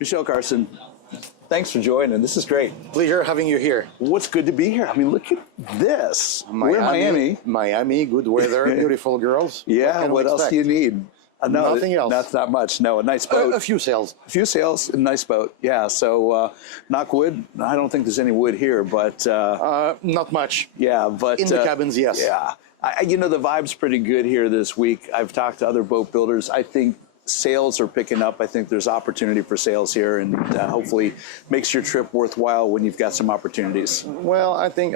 Michel Karsenti, thanks for joining. This is great. Pleasure having you here. What's good to be here? I mean, look at this. We're in Miami. Miami, good weather, beautiful girls. Yeah, what else do you need? No, nothing else. That's not much. No, a nice boat. A few sails. A few sails, a nice boat. Yeah, so knock wood. I don't think there's any wood here, but... not much. Yeah, but... In the cabins, yes. Yeah. The vibe's pretty good here this week. I've talked to other boat builders. I think sales are picking up. I think there's opportunity for sales here, and hopefully makes your trip worthwhile when you've got some opportunities. Well, I think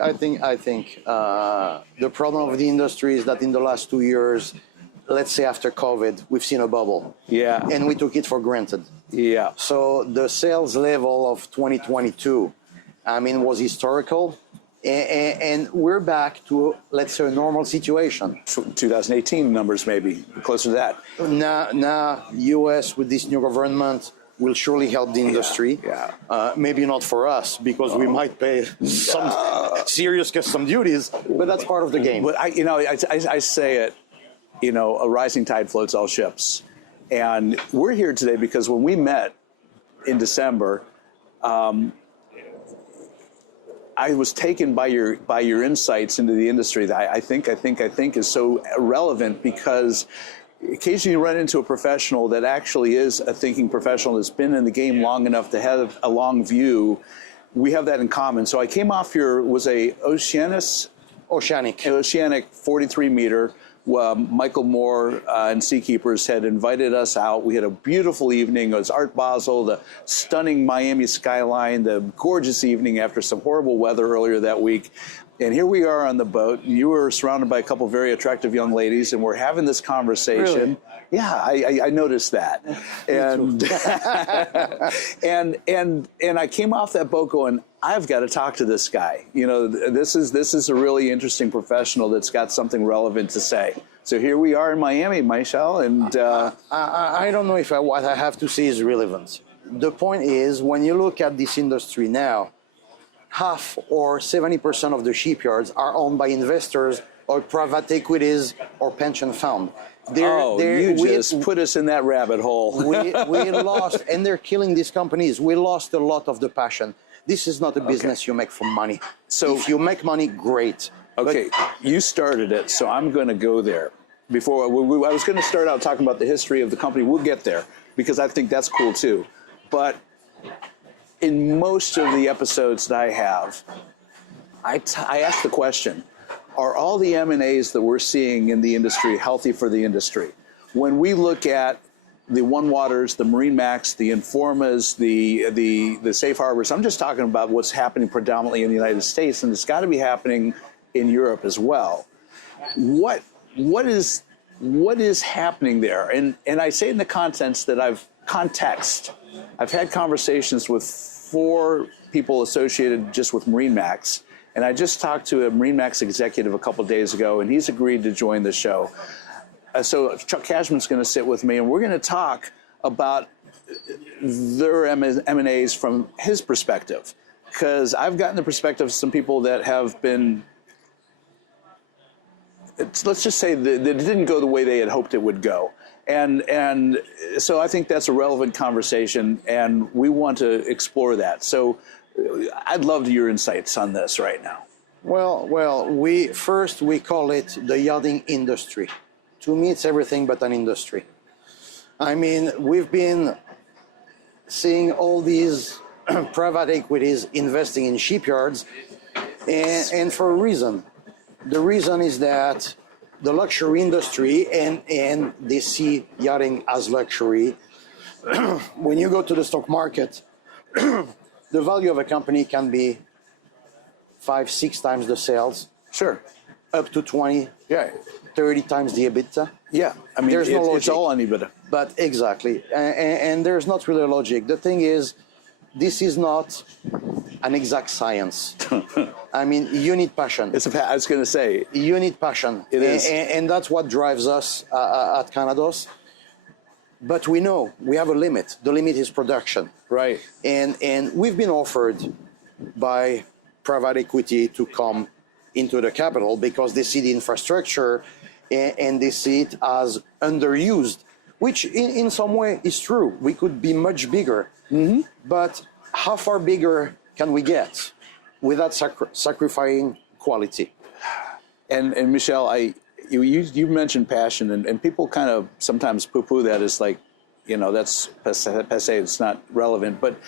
the problem of the industry is that in the last 2 years, let's say after COVID, we've seen a bubble. Yeah. And we took it for granted. Yeah. So the sales level of 2022, was historical. And we're back to, let's say, a normal situation. 2018 numbers, maybe, closer to that. Now, U.S. with this new government will surely help the industry. Yeah. Maybe not for us, because we might pay some serious custom duties, but that's part of the game. But I say it, a rising tide floats all ships. And we're here today because when we met in December, I was taken by your insights into the industry that I think is so relevant, because occasionally you run into a professional that actually is a thinking professional that's been in the game long enough to have a long view. We have that in common. So I came off was a Oceanic 43 meter. Michael Moore and Seakeepers had invited us out. We had a beautiful evening. It was Art Basel, the stunning Miami skyline, the gorgeous evening after some horrible weather earlier that week. And here we are on the boat. You were surrounded by a couple of very attractive young ladies, and we're having this conversation. Really? Yeah, I noticed that. And I came off that boat going, I've got to talk to this guy. This is a really interesting professional that's got something relevant to say. So here we are in Miami, Michel, and I don't know if what I have to say is relevant. The point is, when you look at this industry now, half or 70% of the shipyards are owned by investors or private equities or pension fund. You just put us in that rabbit hole. we lost, and they're killing these companies. We lost a lot of the passion. This is not a business you make for money. So if you make money, great. Okay, you started it, so I'm going to go there. Before I was going to start out talking about the history of the company. We'll get there, because I think that's cool too. But in most of the episodes that I have, I ask the question, are all the M&As that we're seeing in the industry healthy for the industry? When we look at the One Waters, the Marine Max, the Informas, the Safe Harbors, I'm just talking about what's happening predominantly in the United States, and it's got to be happening in Europe as well. What is happening there? And I say in the context that I've had conversations with 4 people associated just with Marine Max, and I just talked to a Marine Max executive a couple of days ago, and he's agreed to join the show. So Chuck Cashman's going to sit with me, and we're going to talk about their M&As from his perspective, because I've gotten the perspective of some people that have been, let's just say that it didn't go the way they had hoped it would go. And so I think that's a relevant conversation, and we want to explore that. So I'd love your insights on this right now. Well, we call it the yachting industry. To me, it's everything but an industry. We've been seeing all these private equities investing in shipyards, and for a reason. The reason is that the luxury industry, and they see yachting as luxury. When you go to the stock market, the value of a company can be 5-6 times the sales. Sure. Up to 20, 30 times the EBITDA. Yeah, there's no logic. It's all on EBITDA. But exactly, and there's not really logic. The thing is, this is not an exact science. You need passion. I was going to say. You need passion. It is. And that's what drives us at Canados. But we know we have a limit. The limit is production. Right. And we've been offered by private equity to come into the capital because they see the infrastructure and they see it as underused. which in some way is true. We could be much bigger, but how far bigger can we get without sacrificing quality? And Michel, you mentioned passion, and people kind of sometimes poo-poo that as like, you know, that's passé, it's not relevant. But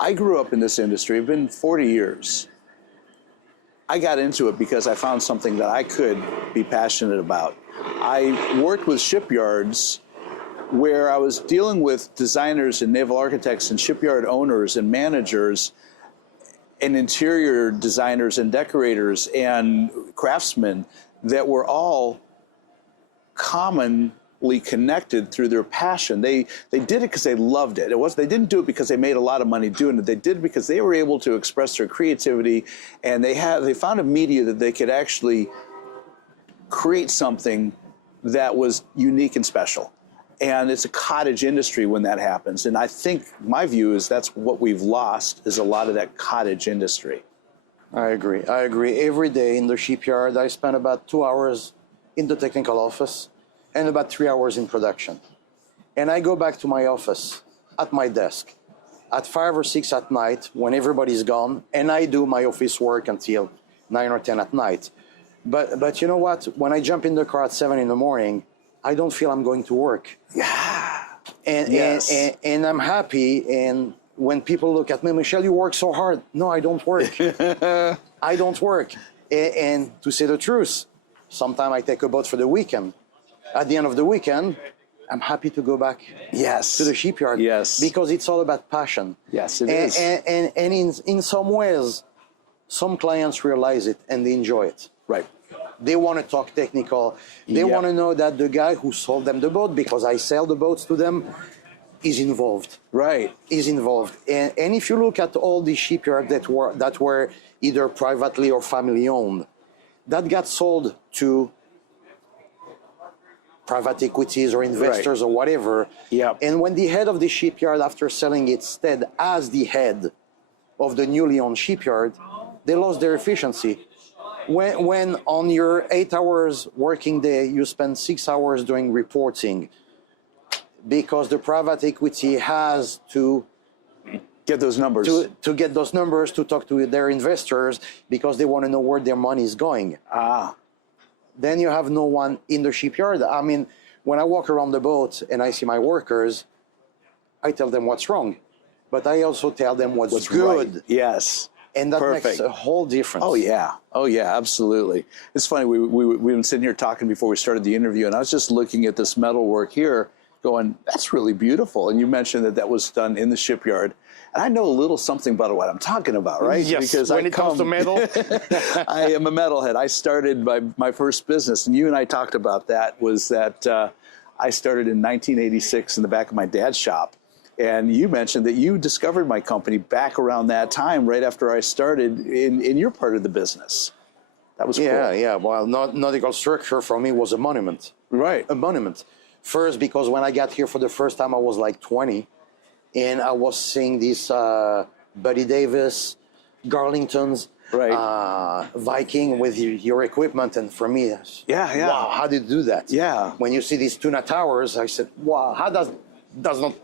I grew up in this industry. I've been 40 years. I got into it because I found something that I could be passionate about. I worked with shipyards where I was dealing with designers and naval architects and shipyard owners and managers and interior designers and decorators and craftsmen that were all commonly connected through their passion. They did it because they loved it. They didn't do it because they made a lot of money doing it. They did it because they were able to express their creativity, and they found a media that they could actually create something that was unique and special. And it's a cottage industry when that happens. And I think my view is that's what we've lost, is a lot of that cottage industry. I agree. Every day in the shipyard, I spend about 2 hours in the technical office and about 3 hours in production. And I go back to my office at my desk at 5 or 6 at night when everybody's gone, and I do my office work until 9 or 10 at night. But you know what? When I jump in the car at 7 in the morning, I don't feel I'm going to work. Yeah. And I'm happy. And when people look at me, Michel, you work so hard. No, I don't work. I don't work. And to say the truth, sometimes I take a boat for the weekend. At the end of the weekend, I'm happy to go back to the shipyard. Yes. Because it's all about passion. Yes, it is. And in some ways, some clients realize it and they enjoy it. Right. They want to talk technical. They want to know that the guy who sold them the boat, because I sell the boats to them, is involved. Right. Is involved. And if you look at all the shipyards that were either privately or family owned, that got sold to private equities or investors or whatever. Yeah. And when the head of the shipyard, after selling it, stayed as the head of the newly owned shipyard, they lost their efficiency. When on your 8 hours working day, you spend 6 hours doing reporting, because the private equity has to get those numbers. To get those numbers, to talk to their investors, because they want to know where their money is going. Then you have no one in the shipyard. I mean, when I walk around the boat and I see my workers, I tell them what's wrong, but I also tell them what's good. Right. Yes. And that makes a whole difference. Oh, yeah, absolutely. It's funny, we've been sitting here talking before we started the interview, and I was just looking at this metal work here going, that's really beautiful. And you mentioned that was done in the shipyard. And I know a little something about what I'm talking about, right? Yes, because when it comes to metal. I am a metalhead. I started my first business, and you and I talked about that, was that I started in 1986 in the back of my dad's shop. And you mentioned that you discovered my company back around that time, right after I started in your part of the business. That was cool. Yeah. Well, nautical structure for me was a monument. Right. A monument. First, because when I got here for the first time, I was like 20. And I was seeing these Buddy Davis, Garlingtons, Viking with your equipment. And for me, wow, how did you do that? Yeah. When you see these tuna towers, I said, wow, how does not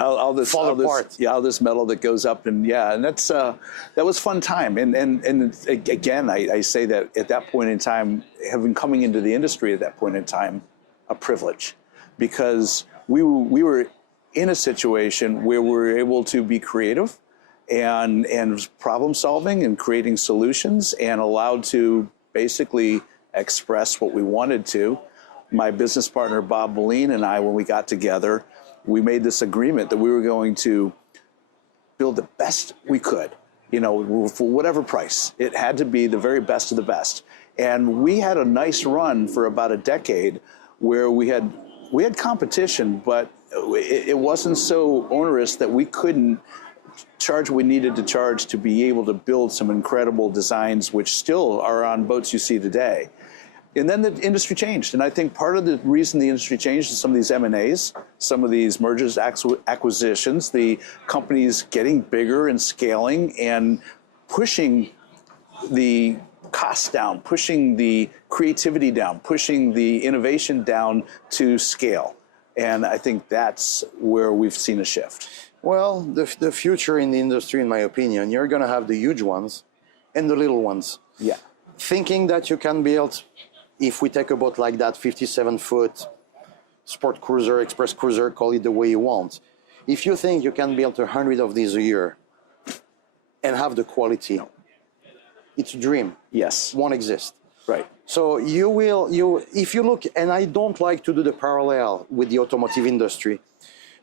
all this apart. All this metal that goes up, and that's that was fun time. And again, I say that at that point in time, coming into the industry at that point in time, a privilege, because we were in a situation where we were able to be creative and problem solving and creating solutions, and allowed to basically express what we wanted to. My business partner Bob Moline and I, when we got together, we made this agreement that we were going to build the best we could, for whatever price. It had to be the very best of the best. And we had a nice run for about a decade where we had competition, but it wasn't so onerous that we couldn't charge what we needed to charge to be able to build some incredible designs, which still are on boats you see today. And then the industry changed. And I think part of the reason the industry changed is some of these M&As, some of these mergers, acquisitions, the companies getting bigger and scaling and pushing the costs down, pushing the creativity down, pushing the innovation down to scale. And I think that's where we've seen a shift. Well, the future in the industry, in my opinion, you're going to have the huge ones and the little ones. Yeah. Thinking that you can build, if we take a boat like that, 57-foot sport cruiser, express cruiser, call it the way you want. If you think you can build 100 of these a year and have the quality, it's a dream. Yes. Won't exist. Right. So if you look, and I don't like to do the parallel with the automotive industry,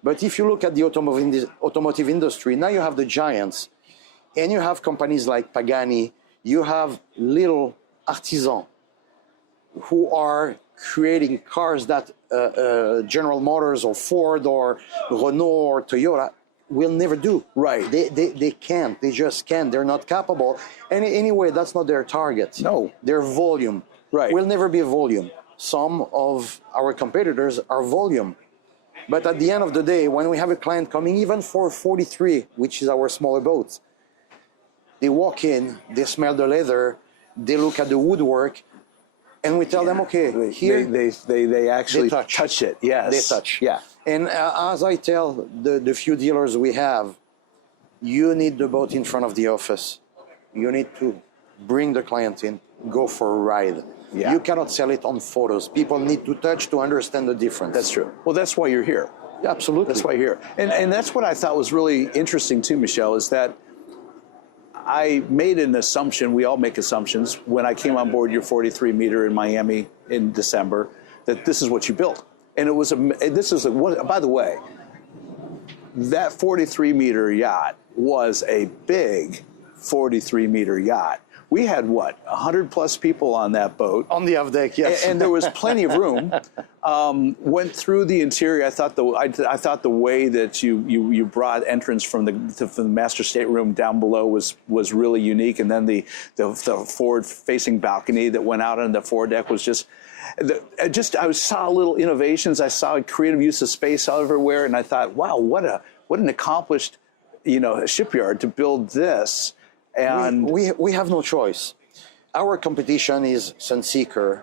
but if you look at the automotive industry, now you have the giants, and you have companies like Pagani, you have little artisans who are creating cars that General Motors or Ford or Renault or Toyota will never do. Right. They can't. They just can't. They're not capable. And anyway, that's not their target. No. Their volume. Right. Will never be a volume. Some of our competitors are volume. But at the end of the day, when we have a client coming, even for 43, which is our smaller boat, they walk in, they smell the leather, they look at the woodwork, and we tell them, okay, here they actually touch it. Yes. They touch. Yeah. And as I tell the few dealers we have, you need the boat in front of the office. You need to bring the client in, go for a ride. Yeah. You cannot sell it on photos. People need to touch to understand the difference. That's true. Well, that's why you're here. Yeah, absolutely. That's why you're here. And that's what I thought was really interesting too, Michel, is that I made an assumption, we all make assumptions, when I came on board your 43 meter in Miami in December, that this is what you built. And it was, by the way, that 43 meter yacht was a big 43 meter yacht. We had, 100 plus people on that boat. On the aft deck, yes. And there was plenty of room. Went through the interior. I thought the way that you brought entrance from the master stateroom down below was really unique. And then the forward-facing balcony that went out on the foredeck was I saw little innovations. I saw creative use of space everywhere, and I thought, wow, what an accomplished, shipyard to build this. And we have no choice. Our competition is Sunseeker,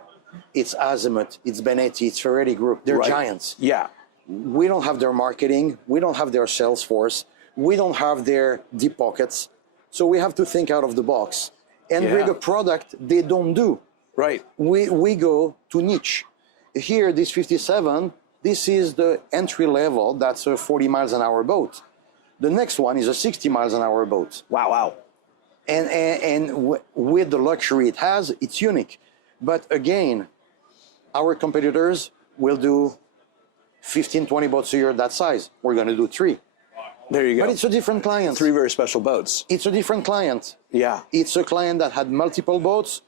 it's Azimuth, it's Benetti, it's Ferretti Group. They're giants. Yeah. We don't have their marketing. We don't have their sales force. We don't have their deep pockets. So we have to think out of the box and bring a product they don't do. Right. We go to niche. Here, this 57, this is the entry level. That's a 40 miles an hour boat. The next one is a 60 miles an hour boat. Wow. And with the luxury it has, it's unique. But again, our competitors will do 15, 20 boats a year that size. We're going to do 3. There you go. But it's a different client. 3 very special boats. It's a different client. Yeah. It's a client that had multiple boats.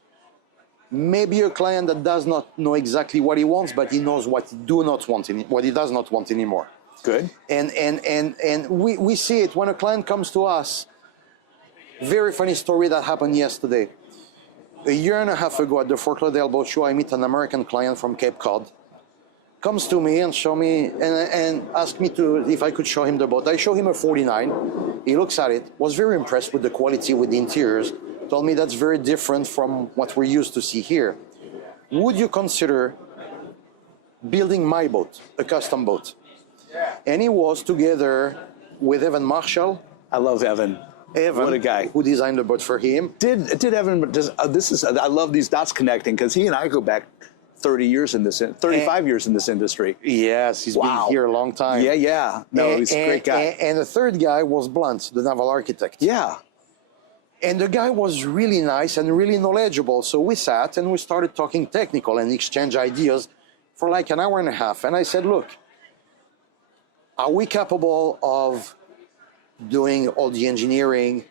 Maybe a client that does not know exactly what he wants, but he knows what he does not want anymore. Good. And we see it when a client comes to us. Very funny story that happened yesterday. A year and a half ago at the Fort Lauderdale Boat Show, I meet an American client from Cape Cod. Comes to me and show me and asked me if I could show him the boat. I show him a 49. He looks at it, was very impressed with the quality, with the interiors. Told me that's very different from what we're used to see here. Would you consider building my boat, a custom boat? And he was together with Evan Marshall. I love Evan. What a guy. Who designed the boat for him. Did Evan, I love these dots connecting, because he and I go back 35 years in this industry. Yes, he's been here a long time. Yeah. No, he's a great guy. And the third guy was Blunt, the naval architect. Yeah. And the guy was really nice and really knowledgeable. So we sat and we started talking technical and exchange ideas for like an hour and a half. And I said, look, are we capable of doing all the engineering,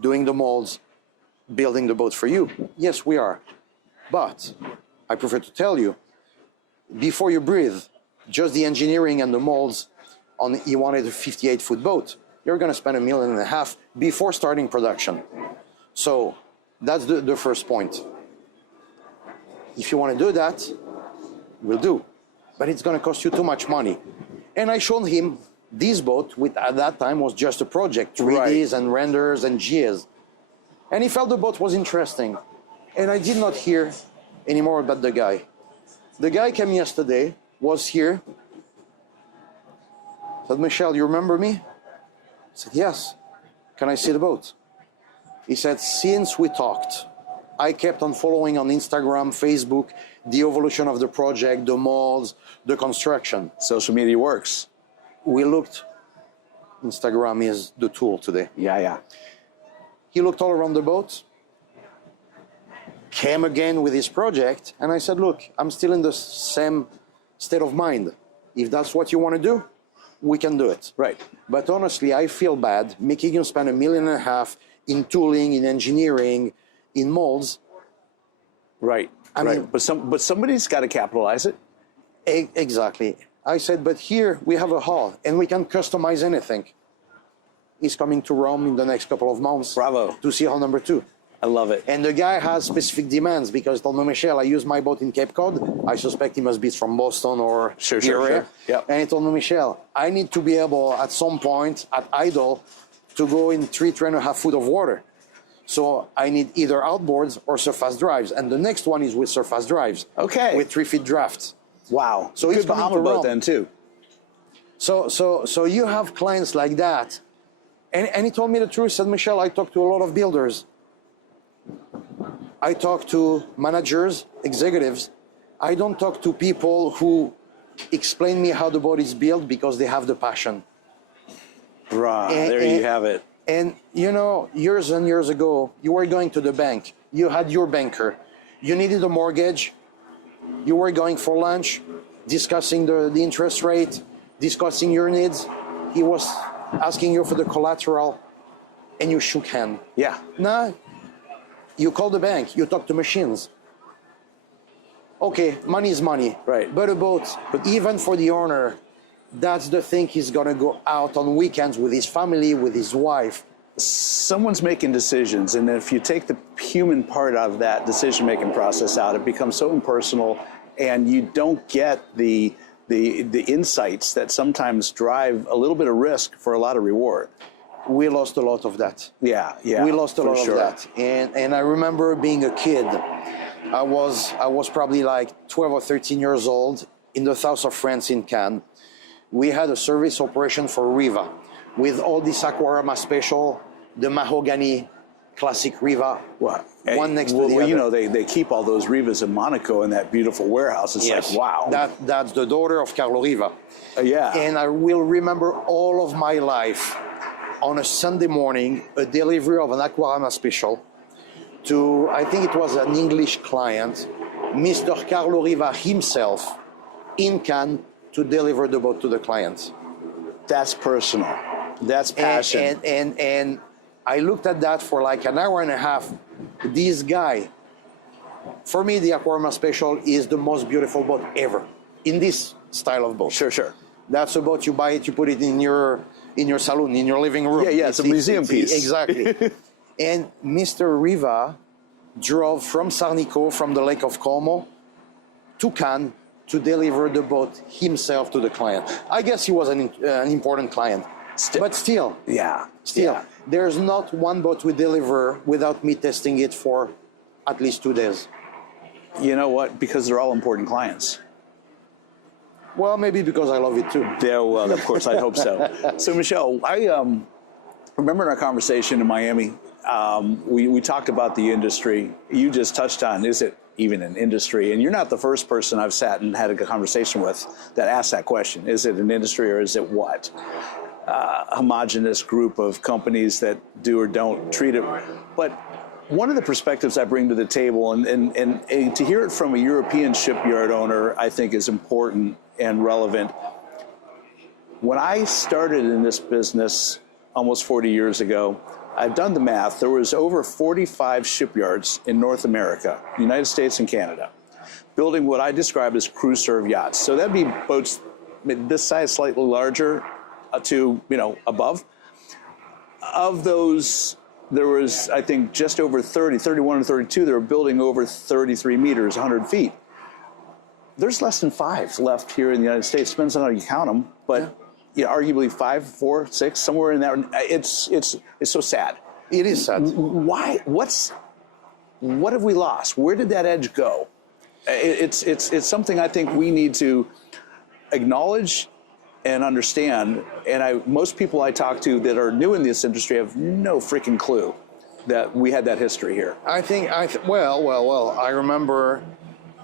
doing the molds, building the boat for you? Yes, we are. But I prefer to tell you, before you breathe, just the engineering and the molds he wanted a 58-foot boat. You're going to spend $1.5 million before starting production. So that's the first point. If you want to do that, we'll do. But it's going to cost you too much money. And I showed him this boat, which at that time was just a project, 3Ds and renders and GS. And he felt the boat was interesting. And I did not hear anymore about the guy. The guy came yesterday, was here, said, Michel, you remember me? I said, yes. Can I see the boat? He said, since we talked, I kept on following on Instagram, Facebook, the evolution of the project, the molds, the construction. Social media works. We looked, Instagram is the tool today. Yeah. He looked all around the boat, came again with his project, and I said, look, I'm still in the same state of mind. If that's what you want to do, we can do it. Right. But honestly, I feel bad making you spend $1.5 million in tooling, in engineering, in molds. Right. I mean, but somebody's got to capitalize it. Exactly. I said, but here we have a hull and we can customize anything. He's coming to Rome in the next couple of months. Bravo. To see hull number 2. I love it. And the guy has specific demands because he told me, Michel, I use my boat in Cape Cod. I suspect he must be from Boston or Sure. Yep. And he told me, Michel, I need to be able at some point at idle to go in 3.5 foot of water. So I need either outboards or surface drives. And the next one is with surface drives. Okay. With 3 feet drafts. Wow. So Good he's coming Bahama to boat Rome. then too. So you have clients like that. And he told me the truth, said, Michel, I talked to a lot of builders. I talk to managers, executives. I don't talk to people who explain me how the boat is built because they have the passion. Right, there you have it. And you know, years and years ago, you were going to the bank. You had your banker. You needed a mortgage. You were going for lunch, discussing the interest rate, discussing your needs. He was asking you for the collateral, and you shook hand. Yeah. Now, you call the bank, you talk to machines. Okay, money is money. Right. But a boat, even for the owner, that's the thing he's gonna go out on weekends with his family, with his wife. Someone's making decisions, and if you take the human part of that decision-making process out, it becomes so impersonal, and you don't get the insights that sometimes drive a little bit of risk for a lot of reward. We lost a lot of that. Yeah. We lost a lot of that. And I remember being a kid. I was probably like 12 or 13 years old in the south of France in Cannes. We had a service operation for Riva with all this Aquarama special, the mahogany classic Riva. What? One next to the other. You know, they keep all those Rivas in Monaco in that beautiful warehouse. It's Yes. like, wow. That's the daughter of Carlo Riva. Yeah. And I will remember all of my life on a Sunday morning, a delivery of an Aquarama special to, I think it was an English client, Mr. Carlo Riva himself in Cannes to deliver the boat to the client. That's personal. That's passion. And I looked at that for like an hour and a half. This guy, for me, the Aquarama Special is the most beautiful boat ever in this style of boat. Sure. That's a boat, you buy it, you put it in your saloon, in your living room. Yeah, it's a museum piece. Exactly. And Mr. Riva drove from Sarnico, from the Lake of Como, to Cannes to deliver the boat himself to the client. I guess he was an important client. But still. Yeah. There's not one boat we deliver without me testing it for at least 2 days. You know what? Because they're all important clients. Well, maybe because I love it too. Yeah, well, of course, I hope so. So, Michel, I remember in our conversation in Miami, we talked about the industry. You just touched on, is it even an industry? And you're not the first person I've sat and had a conversation with that asked that question. Is it an industry or is it what? Homogenous group of companies that do or don't treat it. But one of the perspectives I bring to the table, and to hear it from a European shipyard owner, I think is important and relevant. When I started in this business almost 40 years ago, I've done the math. There was over 45 shipyards in North America, United States and Canada, building what I describe as cruise serve yachts. So that'd be boats this size, slightly larger, to above. Of those, there was, I think, just over 31 or 32 that were building over 33 meters, 100 feet. There's less than 5 left here in the United States. Depends on how you count them, but arguably 5, 4, 6, somewhere in there. It's so sad. It is sad. Why? What have we lost? Where did that edge go? It's something I think we need to acknowledge and understand. And most people I talk to that are new in this industry have no freaking clue that we had that history here. I think, well, I remember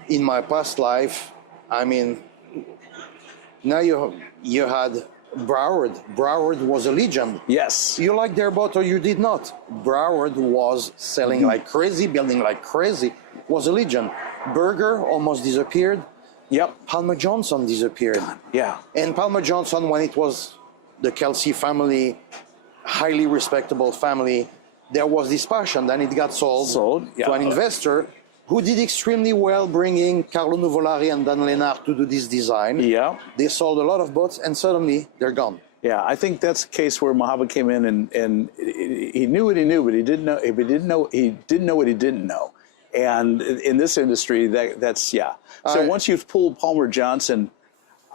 in my past life, I mean, now you had Broward. Broward was a legend. Yes. You liked their boat or you did not. Broward was selling like crazy, building like crazy, was a legend. Berger almost disappeared. Yep. Palmer Johnson disappeared. Yeah. And Palmer Johnson, when it was the Kelsey family, highly respectable family, there was this passion. Then it got sold yeah. to an investor who did extremely well bringing Carlo Nuvolari and Dan Lennart to do this design. Yeah. They sold a lot of boats and suddenly they're gone. Yeah, I think that's the case where Mohammed came in and he knew what he knew, but he didn't know what he didn't know. And in this industry, that's yeah. So once you've pulled Palmer Johnson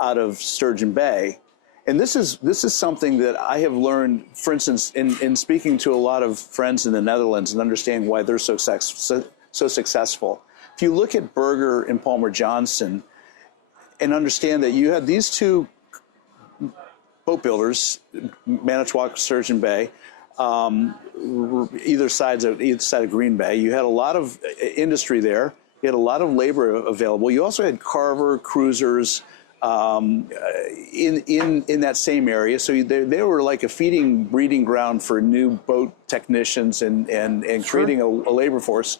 out of Sturgeon Bay, and this is something that I have learned, for instance, in speaking to a lot of friends in the Netherlands and understanding why they're so successful. If you look at Berger and Palmer Johnson and understand that you had these two boat builders, Manitowoc, Sturgeon Bay, either side of Green Bay, you had a lot of industry there. You had a lot of labor available. You also had carver cruisers in that same area. So they were like a breeding ground for new boat technicians and creating a labor force.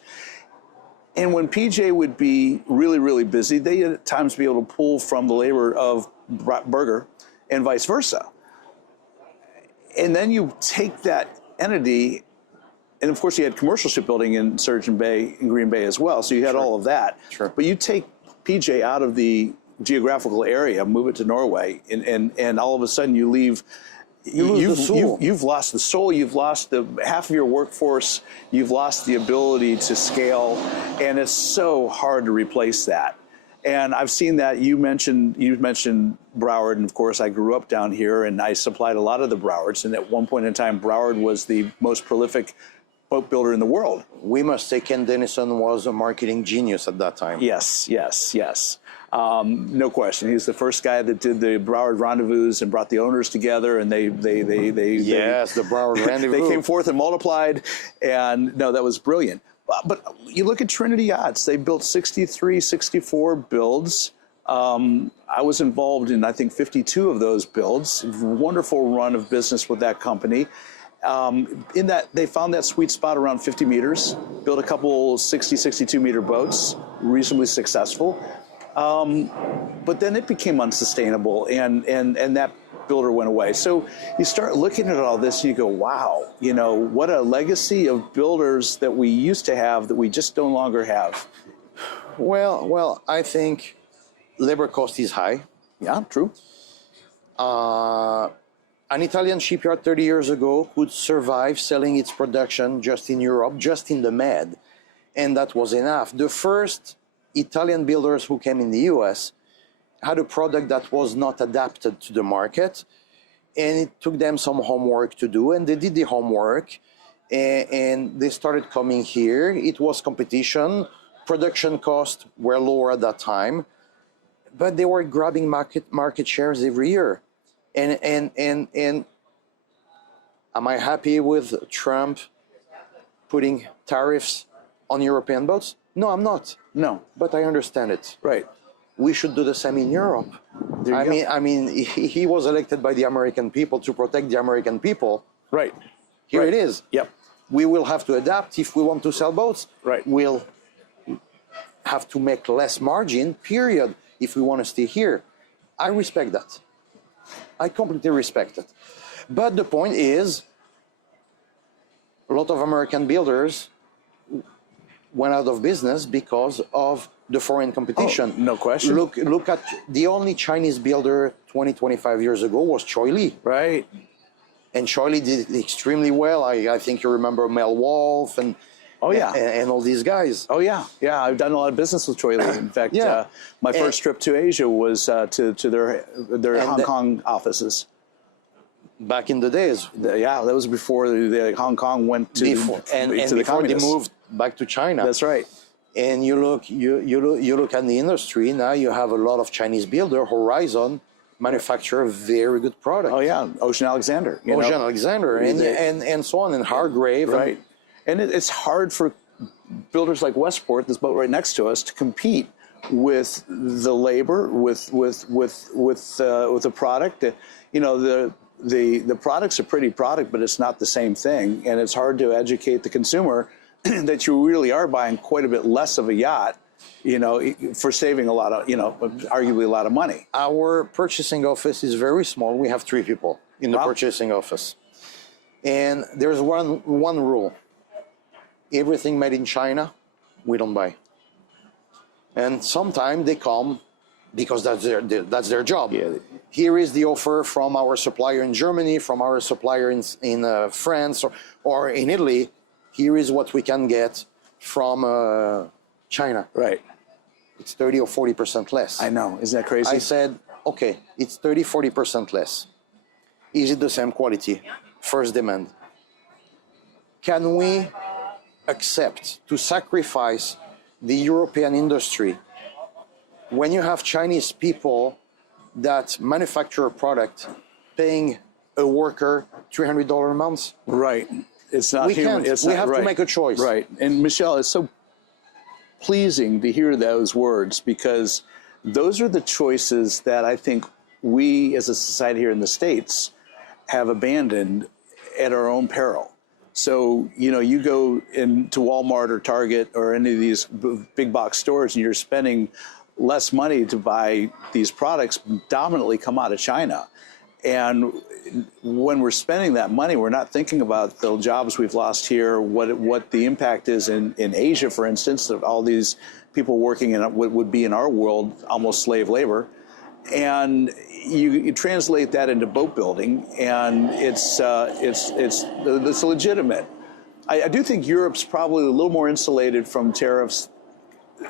And when PJ would be really, really busy, they at times be able to pull from the labor of Berger and vice versa. And then you take that entity, and of course you had commercial shipbuilding in Sturgeon Bay and Green Bay as well, so you had all of that. Sure. But you take PJ out of the geographical area, move it to Norway, and all of a sudden you leave. You've lost the soul. You've lost the half of your workforce. You've lost the ability to scale, and it's so hard to replace that. And I've seen that. You mentioned Broward, and of course I grew up down here, and I supplied a lot of the Browards. And at one point in time, Broward was the most prolific boat builder in the world. We must say Ken Dennison was a marketing genius at that time. Yes. No question. He's the first guy that did the Broward Rendezvous and brought the owners together, and the Broward Rendezvous. They came forth and multiplied, and no, that was brilliant. But you look at Trinity Yachts, they built 63, 64 builds. I was involved in, I think, 52 of those builds. Wonderful run of business with that company. In that, they found that sweet spot around 50 meters, built a couple 60, 62 meter boats, reasonably successful. But then it became unsustainable, and that builder went away. So you start looking at all this, and you go, wow, what a legacy of builders that we used to have that we just no longer have. Well, I think labor cost is high. Yeah, true. An Italian shipyard 30 years ago could survive selling its production just in Europe, just in the Med, and that was enough. The first Italian builders who came in the US had a product that was not adapted to the market, and it took them some homework to do, and they did the homework, and they started coming here. It was competition. Production costs were lower at that time, but they were grabbing market shares every year. And am I happy with Trump putting tariffs on European boats? No, I'm not. No. But I understand it. Right. We should do the same in Europe. I mean, he was elected by the American people to protect the American people. Right. Here it is. Yep. We will have to adapt if we want to sell boats. Right. We'll have to make less margin, period, if we want to stay here. I respect that. I completely respect it. But the point is, a lot of American builders went out of business because of the foreign competition. Oh, no question. Look at the only Chinese builder 20, 25 years ago was Choi Lee. Right. And Choi Lee did extremely well. I think you remember Mel Wolf and all these guys. Oh yeah, I've done a lot of business with Choi Lee. In fact, my first trip to Asia was to their Hong Kong offices. Back in the days. That was before the Hong Kong went to before the communists. They moved back to China. That's right. And you look at the industry now. You have a lot of Chinese builder. Horizon manufacture a very good product. Oh yeah, Ocean Alexander. You know? Ocean Alexander and so on, and Hargrave. Right. And it's hard for builders like Westport, this boat right next to us, to compete with the labor, with the product. You know, the product's a pretty product, but it's not the same thing. And it's hard to educate the consumer that you really are buying quite a bit less of a yacht, you know, for saving a lot of, you know, arguably a lot of money. Our purchasing office is very small. We have 3 people in the purchasing office. And there's one rule. Everything made in China, we don't buy. And sometimes they come because that's their job. Yeah. Here is the offer from our supplier in Germany, from our supplier in France or in Italy. Here is what we can get from China. Right. It's 30 or 40% less. I know. Isn't that crazy? I said, okay, it's 30, 40% less. Is it the same quality? First demand. Can we accept to sacrifice the European industry when you have Chinese people that manufacture a product paying a worker $300 a month? Right. It's not we human. can't. It's we not, have right. to make a choice. Right. And Michel, it's so pleasing to hear those words, because those are the choices that I think we as a society here in the States have abandoned at our own peril. So, you know, you go into Walmart or Target or any of these big box stores and you're spending less money to buy these products dominantly come out of China. And when we're spending that money, we're not thinking about the jobs we've lost here, what the impact is in Asia, for instance, of all these people working in what would be in our world almost slave labor. And you translate that into boat building, and it's legitimate. I do think Europe's probably a little more insulated from tariffs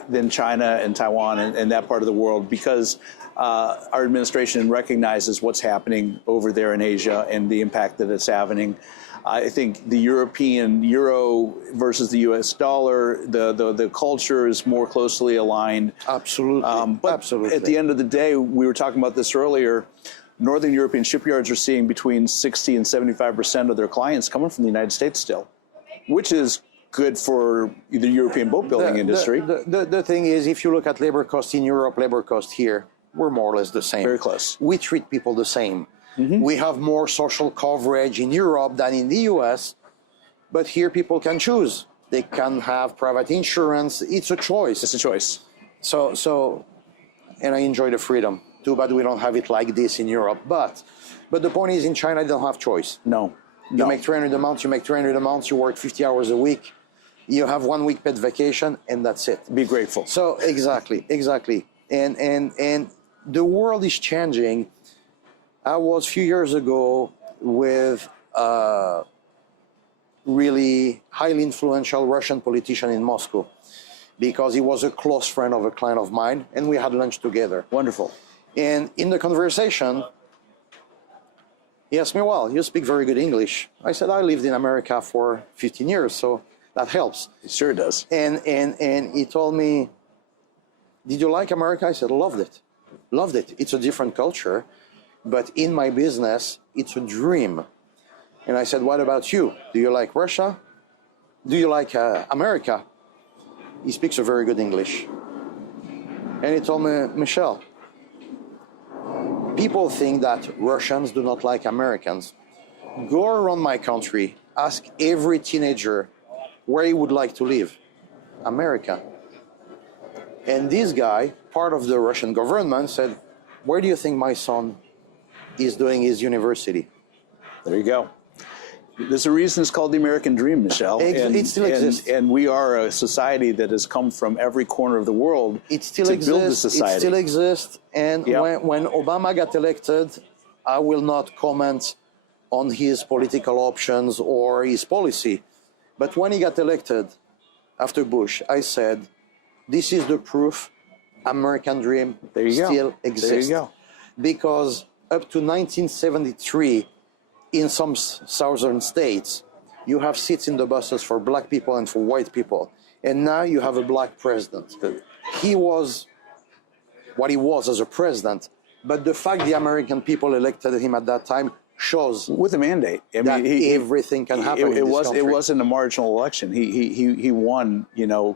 than China and Taiwan and that part of the world, because our administration recognizes what's happening over there in Asia and the impact that it's having. I think the European euro versus the U.S. dollar, the culture is more closely aligned. Absolutely. But Absolutely. at the end of the day, we were talking about this earlier, Northern European shipyards are seeing between 60 and 75% of their clients coming from the United States still, which is good for the European boat building industry. The thing is, if you look at labor cost in Europe, labor cost here, we're more or less the same. Very close. We treat people the same. Mm-hmm. We have more social coverage in Europe than in the US, but here people can choose. They can have private insurance. It's a choice. It's a choice. So, and I enjoy the freedom. Too bad we don't have it like this in Europe. But the point is, in China, they don't have choice. No. You make 300 a month, you make 300 a month, you work 50 hours a week, you have 1 week paid vacation, and that's it. Be grateful. So, exactly. And the world is changing. I was a few years ago with a really highly influential Russian politician in Moscow, because he was a close friend of a client of mine, and we had lunch together. Wonderful. And in the conversation, he asked me, well, you speak very good English. I said, I lived in America for 15 years, so that helps. It sure does. And he told me, did you like America? I said, loved it. Loved it. It's a different culture, but in my business, it's a dream. And I said, what about you? Do you like Russia? Do you like America? He speaks a very good English. And he told me, Michel, people think that Russians do not like Americans. Go around my country, ask every teenager where he would like to live. America. And this guy, part of the Russian government, said, where do you think my son is doing his university? There you go. There's a reason it's called the American Dream, Michel. It still exists. And we are a society that has come from every corner of the world to build the society. It still exists. And Yep. when Obama got elected, I will not comment on his political options or his policy. But when he got elected after Bush, I said, this is the proof American Dream still exists. There you go. Because up to 1973, in some southern states, you have seats in the buses for black people and for white people. And now you have a black president. He was what he was as a president, But the fact the American people elected him at that time shows with a mandate. I that mean, everything can happen in this country. It wasn't a marginal election. He won,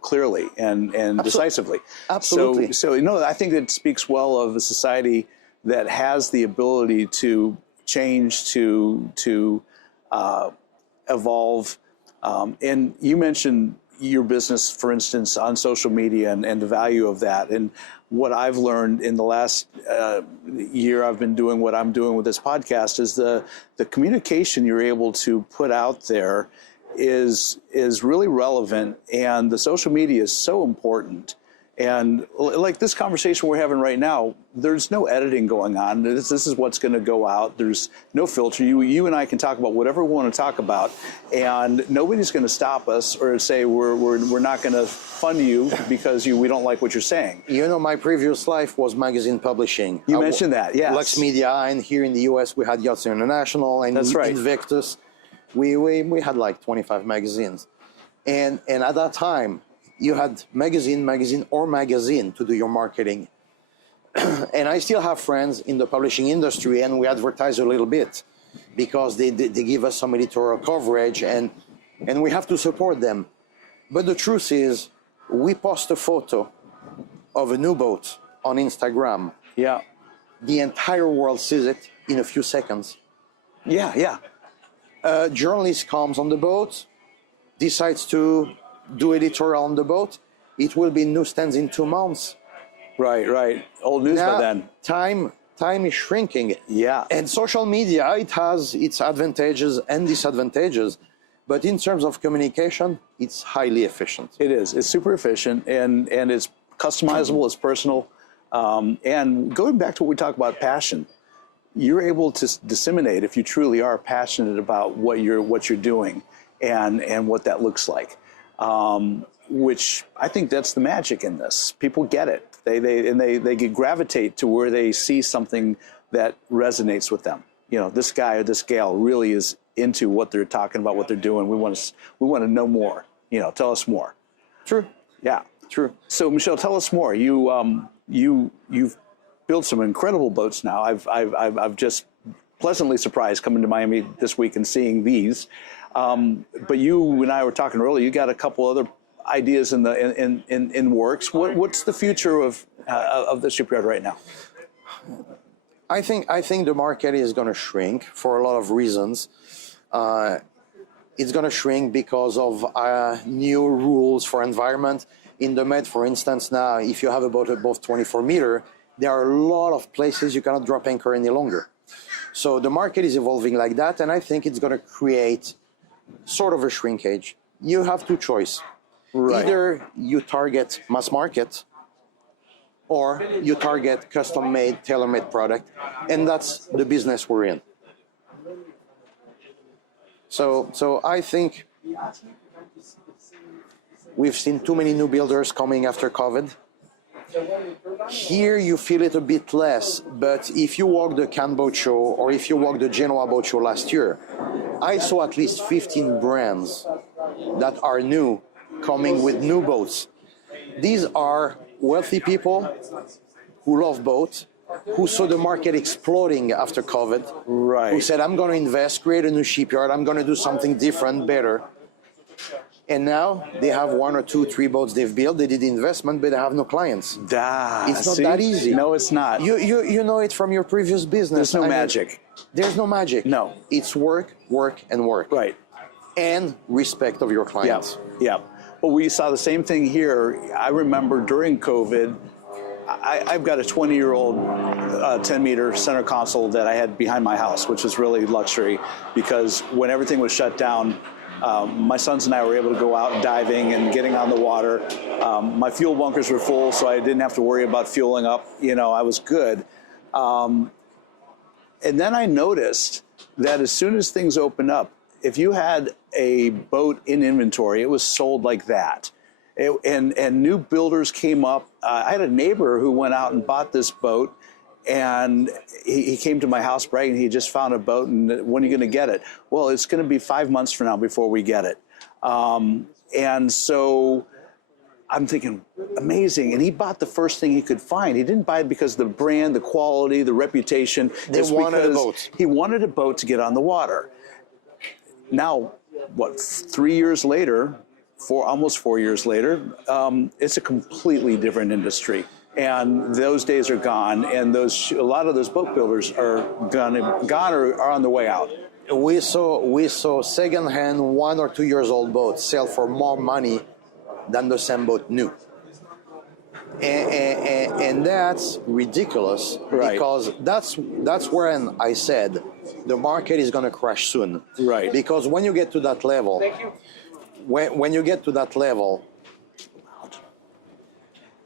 clearly and decisively. Absolutely. So I think it speaks well of a society that has the ability to change, to evolve. And you mentioned your business, for instance, on social media and the value of that. And what I've learned in the last year I've been doing what I'm doing with this podcast is the communication you're able to put out there is really relevant, and the social media is so important. And like this conversation we're having right now, there's no editing going on. This is what's going to go out. There's no filter. You and I can talk about whatever we want to talk about, and nobody's going to stop us or say we're not going to fund you because we don't like what you're saying. My previous life was magazine publishing. You mentioned that, yes. Lux Media, and here in the U.S. we had Yachts International, and that's right. Invictus. We had like 25 magazines, and at that time, you had magazine to do your marketing. And I still have friends in the publishing industry, and we advertise a little bit because they give us some editorial coverage, and we have to support them. But the truth is, we post a photo of a new boat on Instagram. Yeah. The entire world sees it in a few seconds. Yeah. A journalist comes on the boat, decides to do editorial on the boat, it will be in newsstands in 2 months. Right. Old news now, by then. Time is shrinking. Yeah. And social media, it has its advantages and disadvantages, but in terms of communication, it's highly efficient. It is. It's super efficient, and it's customizable, it's personal. And going back to what we talked about, passion, you're able to disseminate if you truly are passionate about what you're doing and what that looks like. Which I think that's the magic in this. People get it. They gravitate to where they see something that resonates with them. This guy or this gal really is into what they're talking about, what they're doing. We want to know more. Tell us more. True. Yeah. True. So Michel, tell us more. You've built some incredible boats now. I've just pleasantly surprised coming to Miami this week and seeing these. But you and I were talking earlier. You got a couple other ideas in works. What's the future of the shipyard right now? I think the market is going to shrink for a lot of reasons. It's going to shrink because of new rules for environment. In the Med, for instance, now if you have a boat above 24 meter, there are a lot of places you cannot drop anchor any longer. So the market is evolving like that, and I think it's going to create sort of a shrinkage. You have two choices. Right. Either you target mass market or you target custom-made, tailor-made product, and that's the business we're in. So I think we've seen too many new builders coming after COVID. Here you feel it a bit less, but if you walk the Cannes Boat Show or if you walk the Genoa Boat Show last year, I saw at least 15 brands that are new coming with new boats. These are wealthy people who love boats, who saw the market exploding after COVID, right. Who said, I'm going to invest, create a new shipyard, I'm going to do something different, better. And now they have 1 or 2, 3 boats they've built. They did the investment, but they have no clients. It's not that easy. No, it's not. You know it from your previous business. There's no magic. There's no magic. No. It's work, and work. Right. And respect of your clients. Yeah. Well, we saw the same thing here. I remember during COVID, I've got a 20-year-old 10-meter center console that I had behind my house, which is really luxury because when everything was shut down, my sons and I were able to go out diving and getting on the water. My fuel bunkers were full, so I didn't have to worry about fueling up. I was good. And then I noticed that as soon as things opened up, if you had a boat in inventory, it was sold like that. And new builders came up. I had a neighbor who went out and bought this boat, and he came to my house bragging he just found a boat, and when are you going to get it? Well, it's going to be 5 months from now before we get it. And so I'm thinking, amazing. And he bought the first thing he could find. He didn't buy it because of the brand, the quality, the reputation. They It's wanted a because boat. He wanted a boat to get on the water. Now, what, 3 years later, almost 4 years later, it's a completely different industry. And those days are gone, and a lot of those boat builders are gone or are on the way out. We saw second-hand 1 or 2 years old boats sell for more money than the same boat new. And that's ridiculous, Right. because that's when I said the market is going to crash soon. Right. Because when you get to that level, when you get to that level,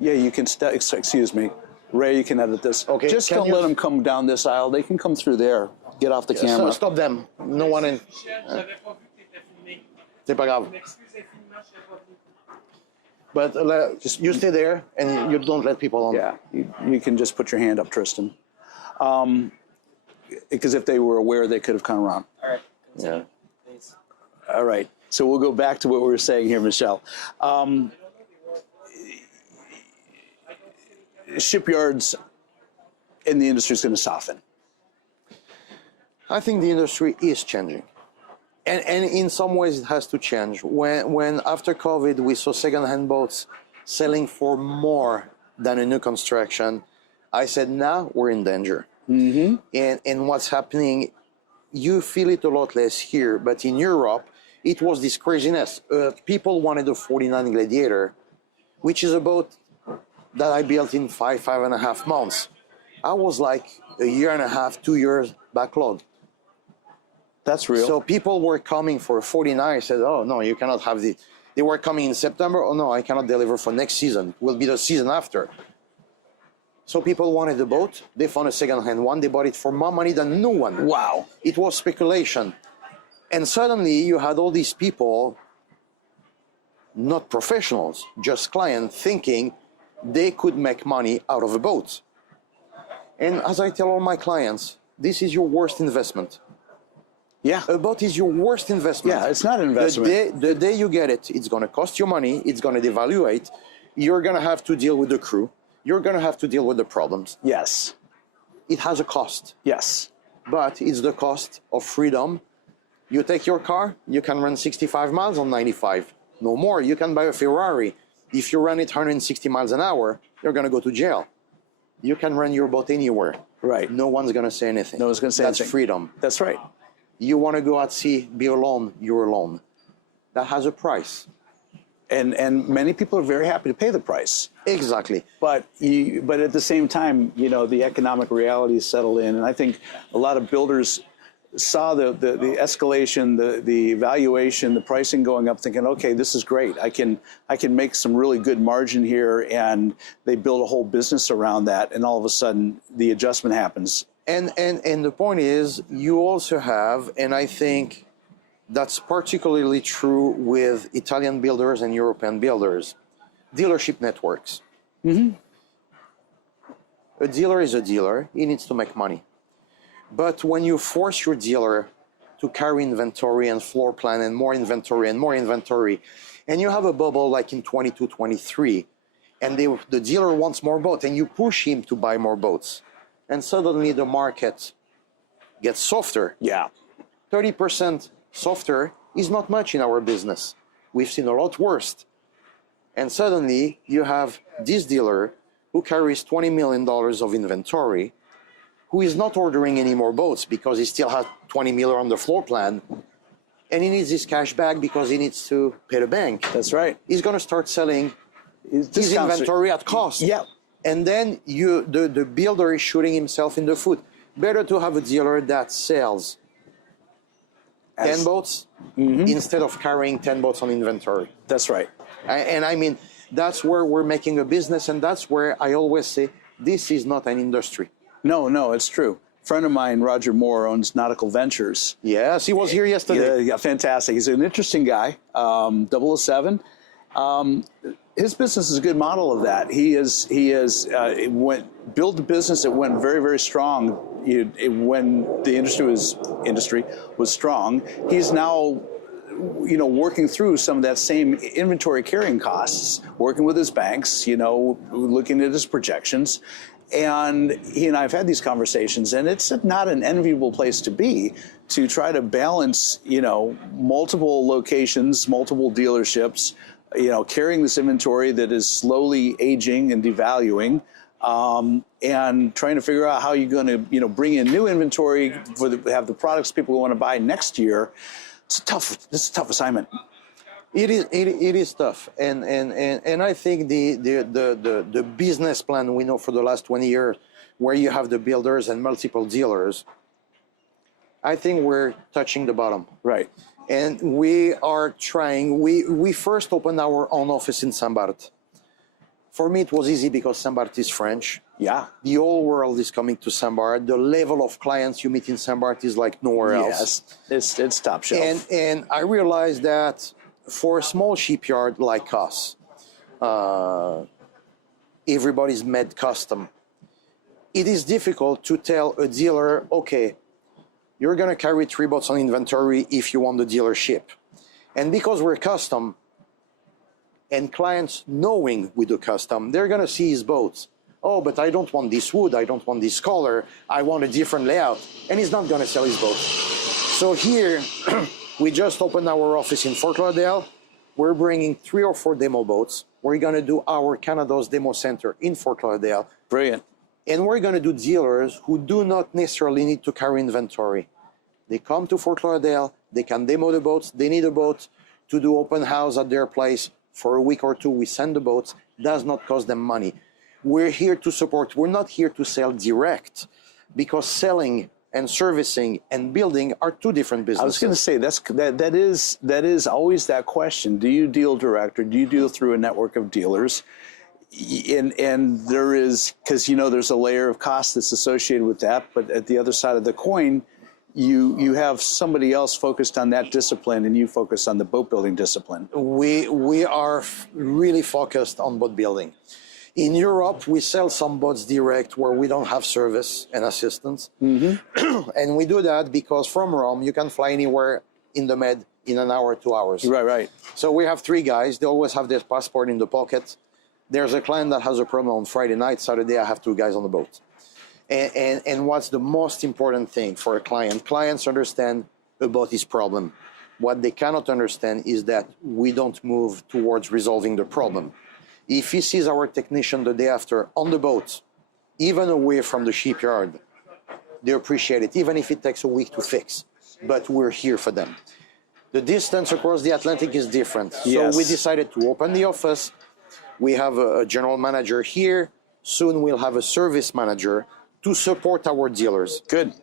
Yeah, you can, excuse me, Ray, you can edit this. Okay, Just can don't you- let them come down this aisle. They can come through there. Get off the camera. stop them. No one in. C'est pas grave. But you stay there and you don't let people on. Yeah, you can just put your hand up, Tristan. Because if they were aware, they could have come around. All right. Yeah. Please. All right. So we'll go back to what we were saying here, Michel. Shipyards in the industry is going to soften. I think the industry is changing. And in some ways it has to change. When after COVID we saw second-hand boats selling for more than a new construction, I said, now we're in danger. Mm-hmm. And what's happening, you feel it a lot less here, but in Europe, it was this craziness. People wanted a 49 Gladiator, which is a boat that I built in 5.5 months. I was like a year and a half, 2 years backlog. That's real. So people were coming for a 49. I said, oh, no, you cannot have the... They were coming in September. Oh, no, I cannot deliver for next season. Will be the season after. So people wanted a boat. They found a second-hand one. They bought it for more money than a new one. Wow. It was speculation. And suddenly you had all these people, not professionals, just clients, thinking they could make money out of a boat. And as I tell all my clients, this is your worst investment. Yeah. A boat is your worst investment. Yeah, it's not an investment. The day you get it, it's going to cost you money. It's going to devaluate. You're going to have to deal with the crew. You're going to have to deal with the problems. Yes. It has a cost. Yes. But it's the cost of freedom. You take your car, you can run 65 miles on 95. No more. You can buy a Ferrari. If you run it 160 miles an hour, you're going to go to jail. You can run your boat anywhere. Right. No one's going to say anything. No one's going to say That's anything. freedom. That's right. You want to go at sea, be alone, you're alone. That has a price. And many people are very happy to pay the price. Exactly. But at the same time, you know, the economic realities settle in, and I think a lot of builders saw the escalation, the valuation, the pricing going up, thinking, okay, this is great. I can make some really good margin here, and they build a whole business around that, and all of a sudden the adjustment happens. And the point is, you also have, and I think that's particularly true with Italian builders and European builders, dealership networks. Mm-hmm. A dealer is a dealer. He needs to make money. But when you force your dealer to carry inventory and floor plan and more inventory, and you have a bubble like in 22, 23, and the dealer wants more boats, and you push him to buy more boats, and suddenly the market gets softer. Yeah. 30% softer is not much in our business. We've seen a lot worse. And suddenly you have this dealer who carries $20 million of inventory, who is not ordering any more boats because he still has 20 million on the floor plan, and he needs his cash back because he needs to pay the bank. That's right. He's going to start selling his Discounts. inventory at cost. Yeah. And then the builder is shooting himself in the foot. Better to have a dealer that sells 10 boats instead of carrying 10 boats on inventory. That's right. And I mean, that's where we're making a business, and that's where I always say, this is not an industry. No, it's true. A friend of mine, Roger Moore, owns Nautical Ventures. Yes, he was here yesterday. Yeah, fantastic. He's an interesting guy, 007. His business is a good model of that. Built the business. It went very, very strong. When the industry was strong. He's now working through some of that same inventory carrying costs, working with his banks, looking at his projections. And he and I have had these conversations, and it's not an enviable place to be, to try to balance, multiple locations, multiple dealerships, carrying this inventory that is slowly aging and devaluing, and trying to figure out how you're going to, bring in new inventory have the products people want to buy next year. It's a tough assignment. It is tough, and I think the business plan we know for the last 20 years, where you have the builders and multiple dealers, I think we're touching the bottom. Right. And we are trying. We first opened our own office in Saint-Barth. For me, it was easy because Saint-Barth is French. Yeah. The whole world is coming to Saint-Barth. The level of clients you meet in Saint-Barth is like nowhere else. Yes, it's top shelf. And I realized that for a small shipyard like us, everybody's made custom. It is difficult to tell a dealer, okay, you're going to carry 3 boats on inventory if you want the dealership. And because we're custom, and clients knowing we do custom, they're going to see his boats. Oh, but I don't want this wood, I don't want this color, I want a different layout. And he's not going to sell his boat. So here, we just opened our office in Fort Lauderdale. We're bringing 3 or 4 demo boats. We're going to do our Canados demo center in Fort Lauderdale. Brilliant. And we're going to do dealers who do not necessarily need to carry inventory. They come to Fort Lauderdale, they can demo the boats, they need a boat to do open house at their place. For a week or two, we send the boats, does not cost them money. We're here to support, we're not here to sell direct, because selling and servicing and building are 2 different businesses. I was going to say, that is always that question. Do you deal direct or do you deal through a network of dealers? And there is, because there's a layer of cost that's associated with that, but at the other side of the coin, you have somebody else focused on that discipline and you focus on the boat building discipline. We are really focused on boat building. In Europe, we sell some boats direct where we don't have service and assistance. Mm-hmm. And we do that because from Rome, you can fly anywhere in the Med in an hour, 2 hours. Right. So we have 3 guys. They always have their passport in the pocket. There's a client that has a problem on Friday night. Saturday, I have 2 guys on the boat. And what's the most important thing for a client? Clients understand a boat is problem. What they cannot understand is that we don't move towards resolving the problem. If he sees our technician the day after on the boat, even away from the shipyard, they appreciate it, even if it takes a week to fix. But we're here for them. The distance across the Atlantic is different. Yes. So we decided to open the office. We have a general manager here. Soon we'll have a service manager to support our dealers. Good.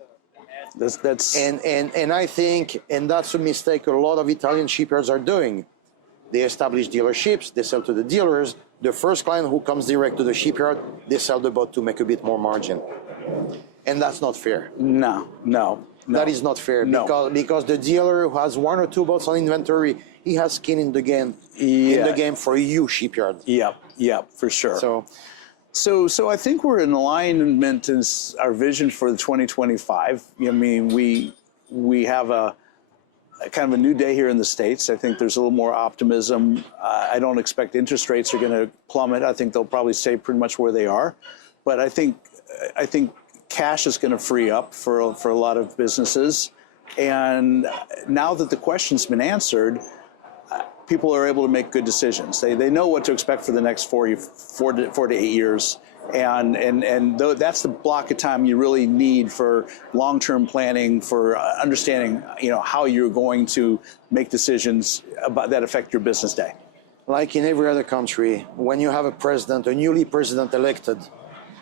That's And I think, and that's a mistake a lot of Italian shipyards are doing. They establish dealerships, they sell to the dealers. The first client who comes direct to the shipyard, they sell the boat to make a bit more margin. And that's not fair. No. That is not fair. No. Because the dealer who has 1 or 2 boats on inventory, he has skin in the game, for you shipyard. Yep, for sure. So I think we're in alignment in our vision for the 2025. I mean, we have a kind of a new day here in the States. I think there's a little more optimism. I don't expect interest rates are going to plummet. I think they'll probably stay pretty much where they are. But I think cash is going to free up for a lot of businesses. And now that the question's been answered, people are able to make good decisions. They know what to expect for the next 4 to 8 years. And that's the block of time you really need for long-term planning, for understanding, how you're going to make decisions about that affect your business day. Like in every other country, when you have a newly president elected,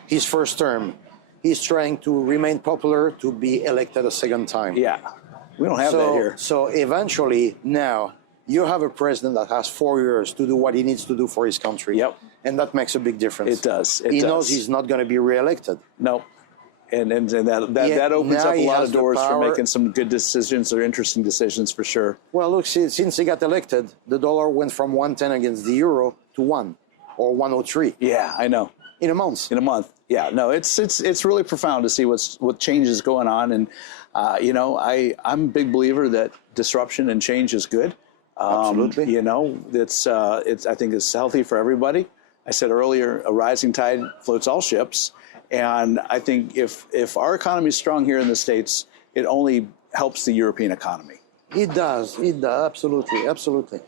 his first term, he's trying to remain popular to be elected a second time. Yeah, we don't have that here. So eventually now you have a president that has 4 years to do what he needs to do for his country. Yep. And that makes a big difference. It does. He knows he's not going to be reelected. No. And that opens up a lot of doors for making some good decisions or interesting decisions for sure. Well, look, since he got elected, the dollar went from 110 against the euro to 1 or 103. Yeah, I know. In a month. Yeah, no, it's really profound to see what change is going on. And, I'm a big believer that disruption and change is good. Absolutely. You know, it's I think it's healthy for everybody. I said earlier, a rising tide floats all ships. And I think if our economy is strong here in the States, it only helps the European economy. It does. It does. Absolutely. Absolutely.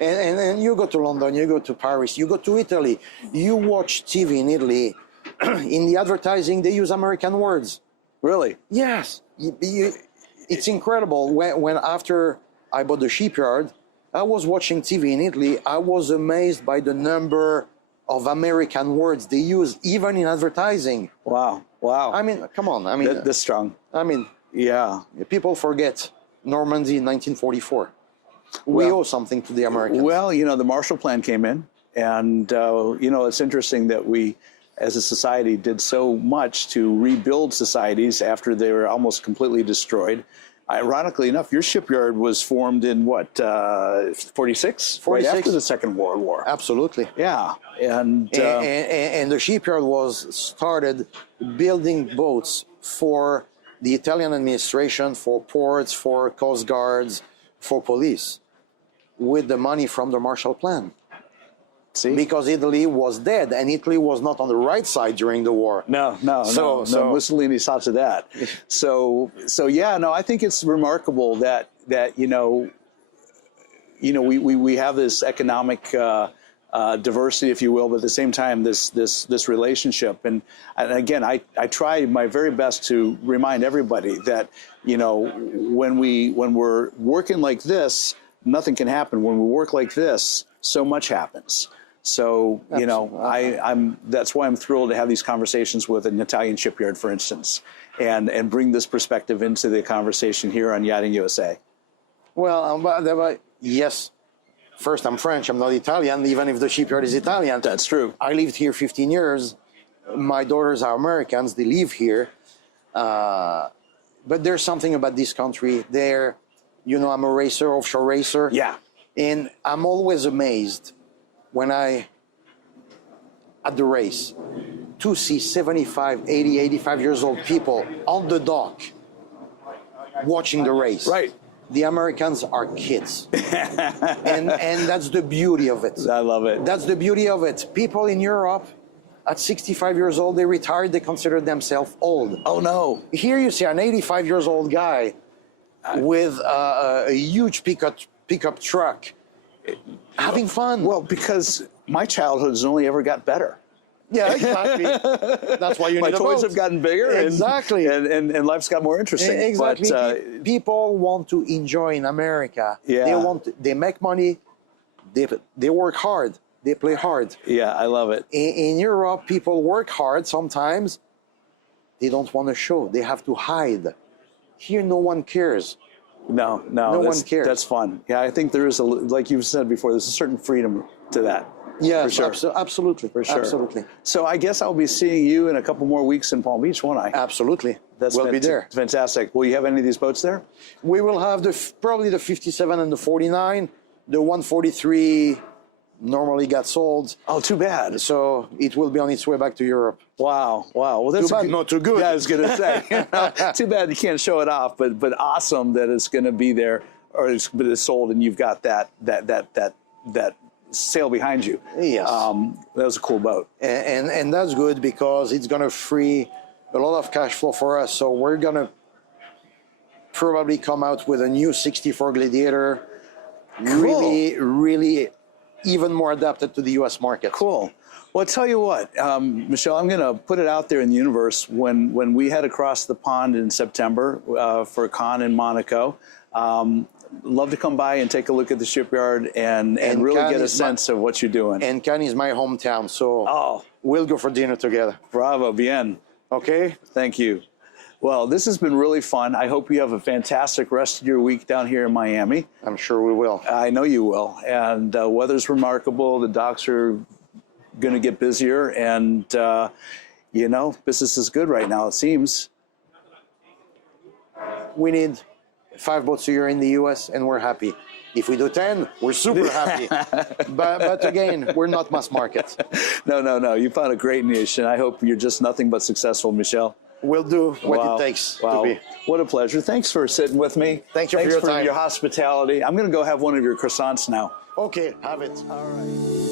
And you go to London, you go to Paris, you go to Italy, you watch TV in Italy. In the advertising, they use American words. Really? Yes. It's incredible. When after I bought the shipyard, I was watching TV in Italy. I was amazed by the number of American words they use, even in advertising. Wow. Wow. I mean, come on. I mean, This strong. I mean, Yeah. people forget Normandy in 1944. We owe something to the Americans. Well, you know, the Marshall Plan came in, and you know, it's interesting that we, as a society, did so much to rebuild societies after they were almost completely destroyed. Ironically enough, your shipyard was formed in what, 46? 46. Right after the Second World War. Absolutely. Yeah, and And the shipyard was started building boats for the Italian administration, for ports, for coast guards, for police, with the money from the Marshall Plan. see, Because Italy was dead, and Italy was not on the right side during the war. no, So- Mussolini saw to that. So yeah, no, I think it's remarkable that you know, we have this economic diversity, if you will, but at the same time, this relationship. And again, I try my very best to remind everybody that, you know, when we're working like this, nothing can happen. When we work like this, so much happens. So, you know, that's why I'm thrilled to have these conversations with an Italian shipyard, for instance, and bring this perspective into the conversation here on Yachting USA. Well, yes. First, I'm French. I'm not Italian, even if the shipyard is Italian. That's true. I lived here 15 years. My daughters are Americans. They live here. But there's something about this country. You know, I'm a racer, offshore racer. Yeah. And I'm always amazed when at the race, to see 75, 80, 85 years old people on the dock watching the race. Right. The Americans are kids. and that's the beauty of it. I love it. That's the beauty of it. People in Europe, at 65 years old, they retired, they consider themselves old. Oh, no. Here you see an 85 years old guy with a huge pickup truck having fun. Well, because my childhood has only ever got better. Yeah, exactly. That's why you My need a toys boat. have gotten bigger. Exactly. And life's got more interesting. Exactly. But, people want to enjoy in America. Yeah. They make money. They work hard. They play hard. yeah, I love it. In Europe, people work hard sometimes. They don't want to show. They have to hide. Here, no one cares. No, one cares. That's fun. Yeah, I think there is like you've said before, there's a certain freedom to that. Yeah, for sure. Absolutely. For sure. Absolutely. So I guess I'll be seeing you in a couple more weeks in Palm Beach, won't I? Absolutely. That's we'll be there. Fantastic. Will you have any of these boats there? We will have probably the 57 and the 49. The 143 normally got sold. Oh, too bad. So it will be on its way back to Europe. Wow. Well, that's Too bad, not too good. Yeah, I was going to say. Too bad you can't show it off, but awesome that it's going to be there, or it's sold, and you've got that sail behind you. Yes. That was a cool boat. And that's good because it's going to free a lot of cash flow for us. So we're going to probably come out with a new 64 Gladiator. Cool. Really even more adapted to the U.S. market. Cool. Well, I'll tell you what, Michel, I'm going to put it out there in the universe. When we head across the pond in September for a con in Monaco, love to come by and take a look at the shipyard and really Cannes get a is sense of what you're doing. And Cannes is my hometown, so we'll go for dinner together. Bravo, bien. Okay? Thank you. Well, this has been really fun. I hope you have a fantastic rest of your week down here in Miami. I'm sure we will. I know you will. And weather's remarkable. The docks are going to get busier. And, you know, business is good right now, it seems. We need 5 boats a year in the U.S. and we're happy. If we do 10, we're super happy. but again, we're not mass market. No. You found a great niche, and I hope you're just nothing but successful, Michel. we'll do what Wow. it takes Wow. to be. What a pleasure. Thanks for sitting with me. Thank you for Thanks your for time. your hospitality. I'm going to go have one of your croissants now. Okay, have it. All right.